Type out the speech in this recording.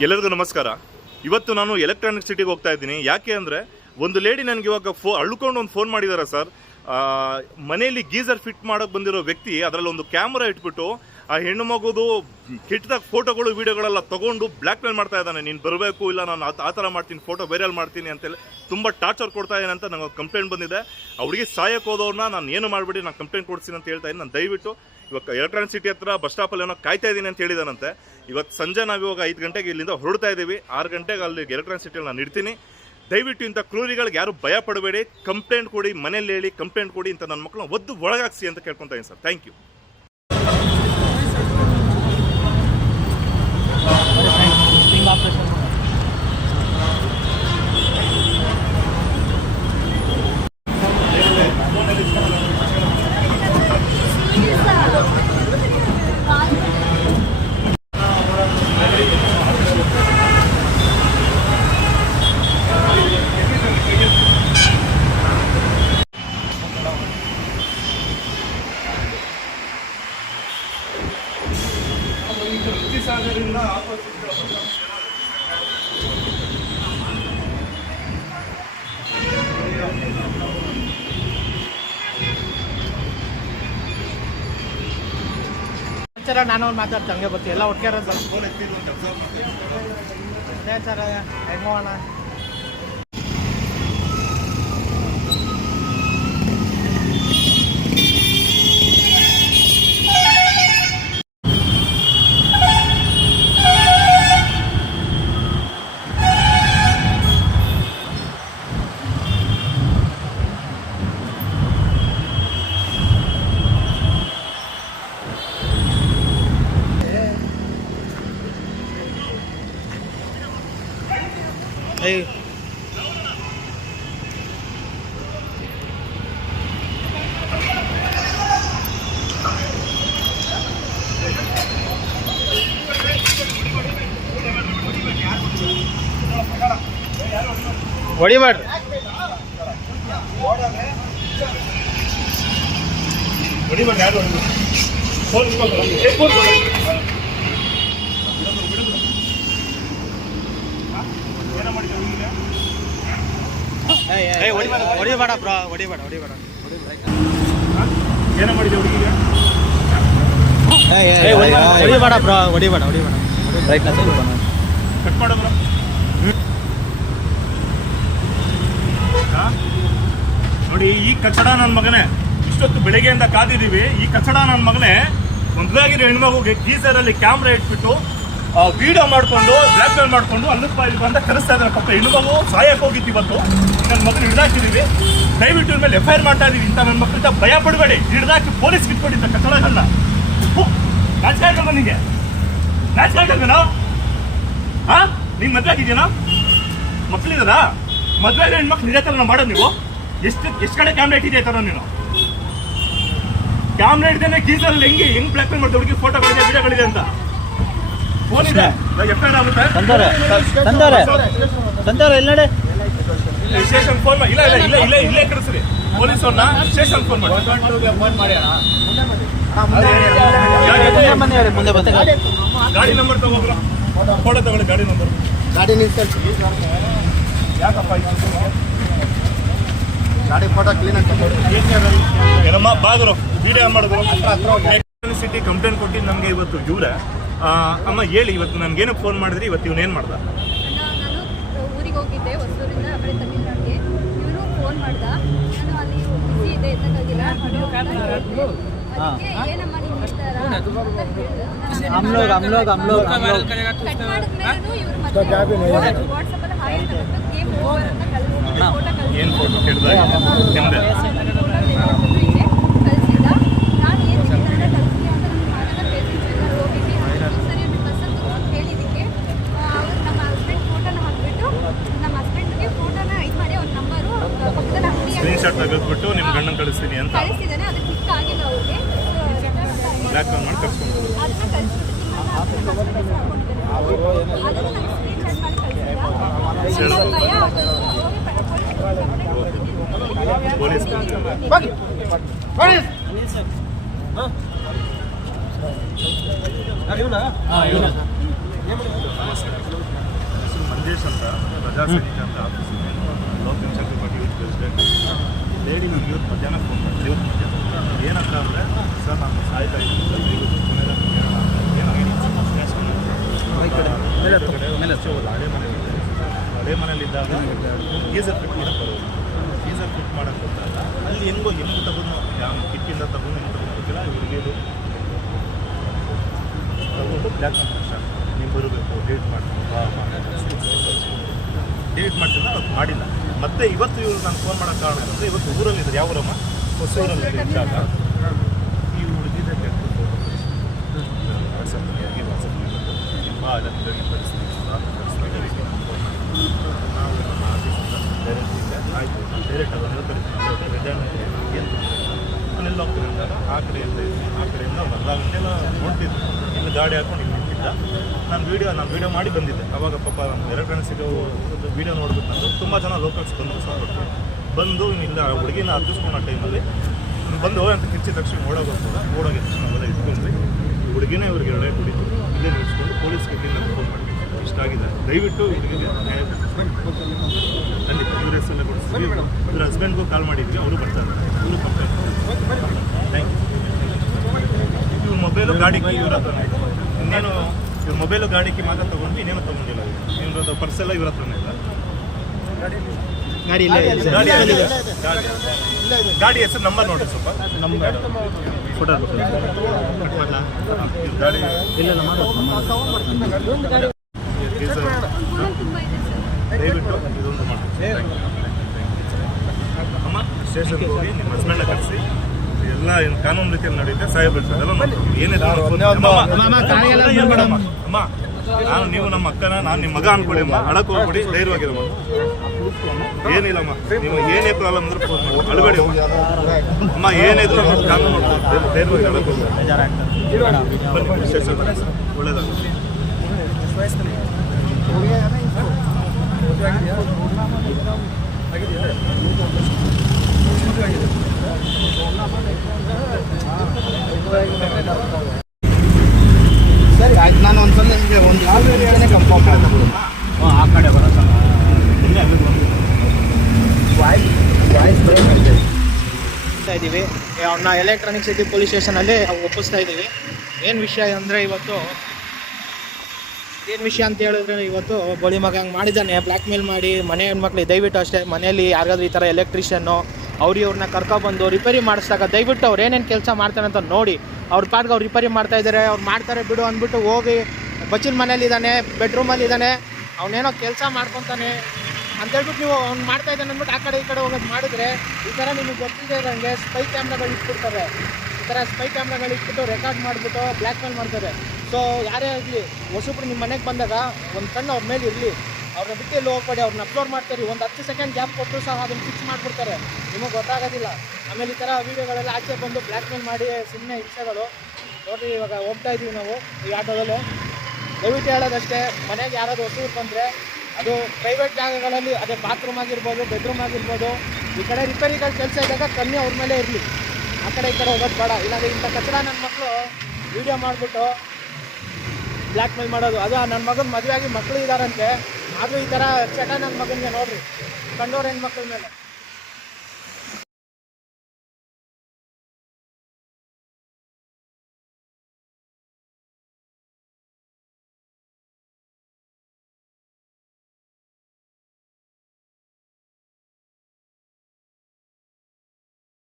ಎಲ್ಲರಿಗೂ ನಮಸ್ಕಾರ. ಇವತ್ತು ನಾನು ಎಲೆಕ್ಟ್ರಾನಿಕ್ ಸಿಟಿಗೆ ಹೋಗ್ತಾ ಇದ್ದೀನಿ. ಯಾಕೆ ಅಂದರೆ ಒಂದು ಲೇಡಿ ನನಗೆ ಇವಾಗ ಫೋ ಅಳ್ಕೊಂಡು ಒಂದು ಫೋನ್ ಮಾಡಿದ್ದಾರೆ ಸರ್ ಮನೆಯಲ್ಲಿ ಗೀಸರ್ ಫಿಟ್ ಮಾಡೋಕೆ ಬಂದಿರೋ ವ್ಯಕ್ತಿ ಅದರಲ್ಲಿ ಒಂದು ಕ್ಯಾಮ್ರಾ ಇಟ್ಬಿಟ್ಟು ಆ ಹೆಣ್ಣು ಮಗುದು ಕೆಟ್ಟದಾಗ ಫೋಟೋಗಳು ವೀಡಿಯೋಗಳೆಲ್ಲ ತೊಗೊಂಡು ಬ್ಲ್ಯಾಕ್ ಮೇಲ್ ಮಾಡ್ತಾ ಇದ್ದಾನೆ. ನೀನು ಬರಬೇಕು, ಇಲ್ಲ ನಾನು ಆ- ಥರ ಮಾಡ್ತೀನಿ ಫೋಟೋ ವೈರಲ್ ಮಾಡ್ತೀನಿ ಅಂತೇಳಿ ತುಂಬ ಟಾರ್ಚರ್ ಕೊಡ್ತಾ ಇದ್ದಾನೆ ಅಂತ ನನಗೆ ಕಂಪ್ಲೇಂಟ್ ಬಂದಿದೆ. ಅವ್ರಿಗೆ ಸಹಾಯಕ್ಕೆ ಹೋದವ್ರನ್ನ ನಾನು ಏನು ಮಾಡಿಬಿಡಿ, ನಾನು ಕಂಪ್ಲೇಂಟ್ ಕೊಡ್ತೀನಿ ಅಂತ ಹೇಳ್ತಾ ಇದ್ದೀನಿ. ನಾನು ದಯವಿಟ್ಟು ಇವಾಗ ಎಲೆಕ್ಟ್ರಾನಿಕ್ ಸಿಟಿ ಹತ್ರ ಬಸ್ ಸ್ಟಾಪಲ್ಲಿ ಏನೋ ಕಾಯ್ತಾ ಇದ್ದೀನಿ ಅಂತ ಹೇಳಿದಾನಂತೆ. ಇವತ್ತು ಸಂಜೆ ನಾವು ಇವಾಗ ಐದು ಗಂಟೆಗೆ ಇಲ್ಲಿಂದ ಹೊರಡ್ತಾ ಇದ್ದೀವಿ ಆರು ಗಂಟೆಗೆ ಅಲ್ಲಿ ಎಲೆಕ್ಟ್ರಾನಿಕ್ ಸಿಟಿಯಲ್ಲಿ ನಾನು ಇಡ್ತೀನಿ ದಯವಿಟ್ಟು ಇಂಥ ಕ್ರೂರಿಗಳಿಗೆ ಯಾರು ಭಯ ಪಡಬೇಡಿ. ಕಂಪ್ಲೇಂಟ್ ಕೊಡಿ ಮನೇಲಿ ಹೇಳಿ ಕಂಪ್ಲೇಂಟ್ ಕೊಡಿ ಅಂತ ನನ್ನ ಮಕ್ಕಳನ್ನ ಒದ್ದು ಒಳಗಾಕ್ಸಿ ಅಂತ ಕೇಳ್ಕೊತಾ ಇದ್ದೀನಿ ಸರ್. ಥ್ಯಾಂಕ್ ಯು ಸರ ನಾನು ಅವ್ನು ಮಾತಾಡ್ತೀನಿ ಹಂಗೆ ಬರ್ತೀವಿ ಎಲ್ಲ ಒಟ್ಟಿಗೆ ಇರೋದು ಅದೇ ಸರ್ ಹೆಂಗೋ ಅಣ್ಣ ಏಯ್ ಹೊಡಿಬೇಡ್ರಿ ಏಯ್ ಹೊಡಿಬೇಡ ಹೊಡಿಬೇಡ ಬ್ರೋ ಹೊಡಿಬೇಡ ಹೊಡಿಬೇಡ. ಏನೋ ಮಾಡಿದೆ ಹುಡುಗಿಗೆ? ಏಯ್ ಹೊಡಿಬೇಡ ಬ್ರೋ ಹೊಡಿಬೇಡ ಹೊಡಿಬೇಡ. ಕಟ್ ಮಾಡೋದ್ರ ನೋಡಿ ಈ ಕಚಡ ನನ್ನ ಮಗನೇ ಇಷ್ಟೊತ್ತು ಬೆಳಗ್ಗೆಯಿಂದ ಕಾದಿದ್ದೀವಿ. ಈ ಕಚಡ ನನ್ನ ಮಗನೇ ಮದುವೆಯಾಗಿರೋ ಹೆಣ್ಮಗುಗೆ ಗೀಸರಲ್ಲಿ ಕ್ಯಾಮ್ರಾ ಇಟ್ಬಿಟ್ಟು ವಿಡಿಯೋ ಮಾಡಿಕೊಂಡು ಬ್ಲ್ಯಾಕ್ ಮೇಲ್ ಮಾಡಿಕೊಂಡು, ಅನ್ನದ ಅಂತ ಬಂದ ಕರೆಸ್ತಾ ಇದ್ದಾರೆ ಪಾಪ. ಮಗು ಸಾಯಕ್ಕೆ ಹೋಗಿತ್ತು ಇವತ್ತು. ನನ್ನ ಮಗನ ಹಿಡ್ದಾಕಿದ್ದೀವಿ ದಯವಿಟ್ಟು ಇವ್ರ ಮೇಲೆ ಎಫ್ ಐ ಆರ್ ಮಾಡ್ತಾ ಇದ್ದೀವಿ ಇಂಥ ನನ್ನ ಮಕ್ಕಳಿಂದ ಭಯ ಪಡಬೇಡಿ. ಹಿಡ್ದಾಕಿ ಪೊಲೀಸ್ ಇಟ್ಕೊಂಡಿದ್ದ ಕಟ್ಟಡಗಳನ್ನ ನಾಚಿಕೆ ನಿಂಗೆ? ನಾಚಿಕೆ ಆಗಲ್ವೇನೋ? ಹಾ ನಿಂಗೆ ಮದ್ವೆ ಆಗಿದೆಯಾ ಮದುವೆ ಆಗಿ ಹೆಣ್ಮಕ್ಳು ಇದೇ ಥರ ಮಾಡೋದು ನೀವು? ಎಷ್ಟು ಎಷ್ಟು ಕಡೆ ಕ್ಯಾಮ್ರಾ ಇಟ್ಟಿದೆ ಥರ ನೀನು? ಕ್ಯಾಮ್ರಾ ಇಟ್ಟಿದ್ದೇನೆ ಗೀಸರಲ್ಲಿ ಹೆಂಗೆ, ಹೆಂಗ್ ಬ್ಲ್ಯಾಕ್ ಮೇಲ್ ಮಾಡಿದ್ರು ಹುಡುಗಿ ಫೋಟೋಗಳಿದೆ ವಿಡಿಯೋಗಳಿದೆ ಅಂತ? ಫೋನ್ ಇದೆ ಎಫ್ ಐ ಆರ್ ಆಗುತ್ತೆ. ತಂದವ್ರೆ ತಂದವ್ರೆ ತಂದವ್ರೆ ಎಲ್ಲ ನಡೆ? ಸ್ಟೇಷನ್ ಫೋನ್ ಇಲ್ಲ ಇಲ್ಲ ಇಲ್ಲ ಇಲ್ಲೇ ಇಲ್ಲೇ ಕಳಿಸ್ರಿ. ಪೊಲೀಸ್ ಅವ್ರನ್ನ ಸ್ಟೇಷನ್ ಫೋನ್ ಮಾಡಿ. ಯಾರು- ಮುಂದೆ ಬಂದೆ. ಗಾಡಿ ನಂಬರ್ ಫೋಟೋ ತಗೊಳ್ಳಿ ಗಾಡಿ ನಂಬರ್. ಗಾಡಿ ನಿಲ್ಸಿ ಯಾಕಪ್ಪ ಇದು? ಗಾಡಿ ಫೋಟೋ ಕ್ಲೀನ್ ಅಂತ ಏನಮ್ಮ ಬಾಗರು ವಿಡಿಯೋ ಮಾಡಿದ್ರು ಸಿಟಿ ಕಂಪ್ಲೇಂಟ್ ಕೊಟ್ಟಿದ್ದು ನಮಗೆ ಇವತ್ತು ಇವ್ರೆ ಆ, ಅಮ್ಮ ಹೇಳಿ ಇವತ್ತು ನನ್ಗೇನು ಫೋನ್ ಮಾಡಿದ್ರಿ ಇವತ್ತು ಇವನೇನು ಮಾಡ್ದ ನಾನು ನಾನು ಊರಿಗೆ ಹೋಗಿದ್ದೆ ಹೊಸೂರಿಂದ ಆಮೇಲೆ ತಮಿಳ್ನಾಡಿಗೆ ಇವನು ಫೋನ್ ಮಾಡ್ದ ನಾನು ಅಲ್ಲಿ ಬಿಸಿ ಇದೆ ಎತ್ತಕ್ಕಾಗಿಲ್ಲ ಅದಕ್ಕೆ ಏನಮ್ಮ ನೀವು ಮಾಡ್ತಾರ ಅಂತ ಹೇಳ್ದೆ. ನಾನು हम लोग हम लोग हम लोग हम लोग ಕಟ್ ಮಾಡಿದ್ಮೇಲೂ ಇವ್ರು ಮತ್ತೆ ವಾಟ್ಸಪ್ಪಲ್ಲಿ ಹಾಯ್ ಅಂತ ಬಂದು ಗೇಮ್ ಓವರ್ ಅಂತ ಕಳಿಸಿ ಫೋಟೋ ಏನು ಫೋಟೋ ಕೆಡ್ದ ನಿಮ್ದೆ ಸ್ಕ್ರೀನ್ ಶಾಟ್ ತೆಗೆದ್ಬಿಟ್ಟು ನಿಮ್ಮ ಗಂಡನ ಕಳಿಸ್ತೀನಿ ಅಂತ. ಬ್ಲ್ಯಾಕ್ ಮಾಡಿ ಕಳ್ಸ್ಕೊಂಡು ಪೊಲೀಸ್ ನಮಸ್ಕಾರ. ಮಂಜೇಶ್ ಅಂತ ಪ್ರಜಾ ಸೈನಿಕ ಅಂತ ಆಫೀಸ್ ಇದೆ ಪ್ರೆಸಿಡೆಂಟ್ ಲೇಡಿ ನನಗೆ ಇವತ್ತು ಮಧ್ಯಾಹ್ನ ಫೋನ್ ಮಾಡಿದ್ರು ಇವತ್ತು ಮಧ್ಯಾಹ್ನ ಏನಂತ ಅಂದರೆ ಸರ್ ನಾನು ಸಾಯ್ತಾ ಇದ್ದೀನಿ ಸರ್ ದಯವಿಟ್ಟು ಕೊನೆಯಲ್ಲಿ ಕೇಳೋಣ. ಏನಾಗಿದೆ ಹಳೆ ಮನೇಲಿದ್ದೆ ಹಳೆ ಮನೇಲಿದ್ದಾಗ ಗೀಸರ್ ಫಿಟ್ ಮಾಡಕ್ಕೆ ಬರೋದು ಗೀಸರ್ ಫಿಟ್ ಮಾಡಕ್ಕೆ ಬಂದಾಗ ಅಲ್ಲಿ ಹೆಂಗೋ ಹೆಂಗು ತಗೊಂಡು ಯಾವ ಕಿಟ್ಟಿಂದ ತಗೊಂಡು ಹೆಂಗೆ ತಗೊಂಡು ಗೊತ್ತಿಲ್ಲ ಇವ್ರಿಗೆ ತಗೊಂಡು ಬ್ಲ್ಯಾಕ್ ನೀವು ಬರಬೇಕು ಡೇಟ್ ಬಾ ಡೇಟ್ ಮಾಡ್ತಿದ್ರೆ ಅದು ಮಾಡಿಲ್ಲ ಮತ್ತೆ ಇವತ್ತು ಇವರು ನಾನು ಫೋನ್ ಮಾಡೋ ಕಾರಣ ಅಂದರೆ ಇವತ್ತು ಊರಲ್ಲಿದ್ದಾರೆ ಯಾವ ಊರಮ್ಮ? ಹೊಸೂರಲ್ಲಿ ಇದ್ದಾಗ ಈ ಹುಡುಗಿದ ಪರಿಸ್ಥಿತಿ ನಾವು ಆಯಿತು. ಆ ಕಡೆಯಿಂದ ಆ ಕಡೆಯಿಂದ ಬಂದಾಗಂತೆಲ್ಲ ಹೊಂಟಿದ್ರು ಇಲ್ಲಿ ಗಾಡಿ ಹಾಕೊಂಡು ನಿಂತಿದ್ದ ನಾನು ವೀಡಿಯೋ ನಾನು ವೀಡಿಯೋ ಮಾಡಿ ಬಂದಿದ್ದೆ. ಅವಾಗ ಪಾಪ ನಮ್ಮ ಎಲೆಕ್ಟ್ರಾನಿಕ್ಸಿಗೆ ವೀಡಿಯೋ ನೋಡ್ಬಿಟ್ಟು ತುಂಬ ಜನ ಲೋಕಲ್ಸ್ ಬಂದರು ಸರ್ ಬಂದು ಇಲ್ಲ, ಹುಡುಗಿನ ಹತ್ತಿಸ್ಕೊಂಡ ಟೈಮಲ್ಲಿ ಬಂದು ಅಂತ ಕಿಚ್ಚಿದ ತಕ್ಷಣ ಓಡೋಗಿದ ತಕ್ಷಣ ಅವೆಲ್ಲ ಇಟ್ಕೊಂಡ್ರಿ ಹುಡುಗಿನೇ ಇವ್ರಿಗೆ ಎರಡೇ ಕುಡಿತು. ಇಲ್ಲೇ ನಿಲ್ಲಿಸ್ಕೊಂಡು ಪೊಲೀಸ್ಗೆ ಇಲ್ಲಿಂದ ಫೋನ್ ಮಾಡಿ ಇಷ್ಟ ಆಗಿದೆ ದಯವಿಟ್ಟು ಹುಡುಗಿಗೆ ನ್ಯಾಯ. ಖಂಡಿತ. ಇವ್ರ ಹೆಸರೆಲ್ಲ ಕೊಡಿಸ್ತೀವಿ ಹಸ್ಬೆಂಡ್ಗೂ ಕಾಲ್ ಮಾಡಿದ್ವಿ. ಅವರು ಬರ್ತಾರೆ ಇವರು ಕಂಪ್ಲೇಂಟ್ ಥ್ಯಾಂಕ್ ಯು ಇವ್ರ ಮೊಬೈಲು ಗಾಡಿ ಇವ್ರ ಹತ್ರ. ಇನ್ನೇನು ಇವ್ರ ಮೊಬೈಲು ಗಾಡಿಗೆ ಮಾತ್ರ ತೊಗೊಂಡು ಇನ್ನೇನು ತೊಗೊಂಡಿಲ್ಲ ಇವ್ರದ್ದು ಎಲ್ಲ ಇವ್ರ ಹತ್ರನೇ ಇಲ್ಲ ಗಾಡಿ ಇಲ್ಲ ಗಾಡಿ ಗಾಡಿ ಹೆಸರು ನಂಬರ್ ನೋಡಿ ಸ್ವಲ್ಪ. ನಂಬರ್ ಫೋಟೋ ಗಾಡಿ ಇಲ್ಲ ದಯವಿಟ್ಟು ಇದೊಂದು ಮಾಡಿ. ಅಮ್ಮ ಸ್ಟೇಷನ್ಗೆ ಹೋಗಿ ನಿಮ್ಮ ಹಸ್ಬೆಂಡ್ ಕರೆಸಿ. ಎಲ್ಲ ಏನು ಕಾನೂನು ರೀತಿಯಲ್ಲಿ ನಡೆಯುತ್ತೆ ಸಾಹೇಬ್ ಅದೆಲ್ಲ ನೋಡ್ಕೊಂಡು ಏನಿದೆ ಅಮ್ಮ, ನಾನು ನೀವು ನಮ್ಮ ಅಕ್ಕನ ನಾನು ನಿಮ್ಮ ಮಗ ಅನ್ಕೊಳ್ಳಿ ಅಮ್ಮ. ಅಳಕ್ ಹೋಗ್ಬಿಡಿ ಧೈರ್ಯವಾಗಿರಮ್ಮ. ಏನಿಲ್ಲಮ್ಮ. ನೀವು ಏನೇ ಪ್ರಾಬ್ಲಮ್ ಅಂದ್ರೆ ಫೋನ್ ಮಾಡಿ. ಅಳಬೇಡಿ ಅಮ್ಮ. ಏನಿದ್ರು ಕಾನೂನು ನೋಡ್ಕೊಂಡು ಧೈರ್ಯವಾಗಿ ಬನ್ನಿ ಸ್ಟೇಷನ್ ಒಳ್ಳೇದಾಗುತ್ತೆ ಸರಿ ಆಯ್ತು. ನಾನು ಒಂದು ಸಲ ನಿಮಗೆ ಒಂದು ಆಲ್ರೆಡಿ ಕನ್ಫರ್ಮ್ ಮಾಡ್ತೀನಿ ಹ್ಞೂ ಆ ಕಡೆ ಬರೋದು ವಾಯ್ಸ್ ವಾಯ್ಸ್ ಬ್ರೇಕ್ ಇದ್ದೀವಿ. ಅವನ್ನ ಎಲೆಕ್ಟ್ರಾನಿಕ್ ಸಿಟಿ ಪೊಲೀಸ್ ಸ್ಟೇಷನಲ್ಲಿ ಒಪ್ಪಿಸ್ತಾ ಇದ್ದೀವಿ. ಏನು ವಿಷಯ ಅಂದರೆ ಇವತ್ತು ಏನು ವಿಷಯ ಅಂತ ಹೇಳಿದ್ರೆ ಇವತ್ತು ಬಳಿ ಮಗ ಹಂಗೆ ಮಾಡಿದ್ದಾನೆ. ಬ್ಲ್ಯಾಕ್ ಮೇಲ್ ಮಾಡಿ ಮನೆ ಹೆಣ್ಮಕ್ಳಿಗೆ ದಯವಿಟ್ಟು ಅಷ್ಟೇ ಮನೆಯಲ್ಲಿ ಯಾರಿಗಾದ್ರೂ ಈ ಥರ ಎಲೆಕ್ಟ್ರಿಷಿಯನ್ನು ಅವ್ರು ಇವ್ರನ್ನ ಕರ್ಕೊಬಂದು ರಿಪೇರಿ ಮಾಡಿಸಿದಾಗ ದಯವಿಟ್ಟು ಅವ್ರು ಏನೇನು ಕೆಲಸ ಮಾಡ್ತಾರೆ ಅಂತ ನೋಡಿ, ಅವ್ರ ಪಾಟ್ಗೆ ಅವ್ರು ರಿಪೇರಿ ಮಾಡ್ತಾ ಇದ್ದಾರೆ ಅವ್ರು ಮಾಡ್ತಾರೆ ಬಿಡು ಅಂದ್ಬಿಟ್ಟು ಹೋಗಿ ಬಚ್ಚಿನ ಮನೇಲಿದ್ದಾನೆ ಬೆಡ್ರೂಮಲ್ಲಿದ್ದಾನೆ ಅವನೇನೋ ಕೆಲಸ ಮಾಡ್ಕೊತಾನೆ ಅಂತೇಳ್ಬಿಟ್ಟು ನೀವು ಅವ್ನು ಮಾಡ್ತಾ ಇದ್ದಾನೆ ಅಂದ್ಬಿಟ್ಟು ಆ ಕಡೆ ಈ ಕಡೆ ಹೋಗೋದು ಮಾಡಿದ್ರೆ ಈ ಥರ ನಿಮಗೆ ಗೊತ್ತಿದೆ ಇರೋಂಗೆ ಸ್ಪೈ ಕ್ಯಾಮ್ರಾಗಳು ಇಟ್ಬಿಡ್ತಾರೆ. ಈ ಥರ ಸ್ಪೈ ಕ್ಯಾಮ್ರಾಗಳು ಇಟ್ಬಿಟ್ಟು ರೆಕಾರ್ಡ್ ಮಾಡಿಬಿಟ್ಟು ಬ್ಲ್ಯಾಕ್ ಮೇಲ್ ಮಾಡ್ತಾರೆ. ಸೊ ಯಾರೇ ಆಗಲಿ, ಹೊಸಬ್ರು ನಿಮ್ಮ ಮನೆಗೆ ಬಂದಾಗ ಒಂದು ಕಣ್ಣು ಅವ್ರ ಮೇಲೆ ಇರಲಿ. ಅವ್ರನ್ನ ಬಿಟ್ಟು ಎಲ್ಲಿ ಹೋಗ್ಬೇಡಿ, ಅವ್ರನ್ನ ಅಪ್ಲೋಡ್ ಮಾಡ್ತಾರೆ. ಒಂದು ಹತ್ತು ಸೆಕೆಂಡ್ ಗ್ಯಾಪ್ ಕೊಟ್ಟರು ಸಹ ಅದನ್ನು ಫಿಕ್ಸ್ ಮಾಡಿಬಿಡ್ತಾರೆ. ನಿಮಗೆ ಗೊತ್ತಾಗೋದಿಲ್ಲ. ಆಮೇಲೆ ಈ ಥರ ವೀಡಿಯೋಗಳೆಲ್ಲ ಆಚೆ ಬಂದು ಬ್ಲ್ಯಾಕ್ ಮೇಲ್ ಮಾಡಿ ಸುಮ್ಮನೆ ಹಿಂಸೆಗಳು. ನೋಡಿರಿ, ಇವಾಗ ಹೋಗ್ತಾ ಇದ್ದೀವಿ ನಾವು ಈ ಆಟೋದಲ್ಲೂ. ದಯವಿಟ್ಟು ಹೇಳೋದಷ್ಟೇ, ಮನೆಗೆ ಯಾರಾದ್ರು ಹೊಸೂರು ಬಂದರೆ ಅದು ಪ್ರೈವೇಟ್ ಜಾಗಗಳಲ್ಲಿ, ಅದೇ ಬಾತ್ರೂಮ್ ಆಗಿರ್ಬೋದು ಬೆಡ್ರೂಮ್ ಆಗಿರ್ಬೋದು, ಈ ಕಡೆ ರಿಪೇರಿಗಳು ಕೆಲಸ ಇದ್ದಾಗ ಕಮ್ಮಿ ಅವ್ರ ಮೇಲೆ ಇರಲಿ. ಆ ಕಡೆ ಈ ಕಡೆ ಹೋಗೋದು ಬೇಡ. ಇಲ್ಲಾಂದರೆ ಇಂಥ ಕಚಡ ನನ್ನ ಮಕ್ಕಳು ವೀಡಿಯೋ ಮಾಡಿಬಿಟ್ಟು ಬ್ಲ್ಯಾಕ್ ಮೇಲ್ ಮಾಡೋದು. ಅದು ನನ್ನ ಮಗನ ಮದುವೆ ಆಗಿ ಮಕ್ಕಳು ಇದ್ದಾರಂತೆ ಆದರೂ ಈ ಥರ ಚಟ ನನ್ನ ಮಗನಿಗೆ ನೋಡ್ರಿ. ಕಂಡೋರ್ ಹೆಣ್ಮಕ್ಳ ಮೇಲೆ.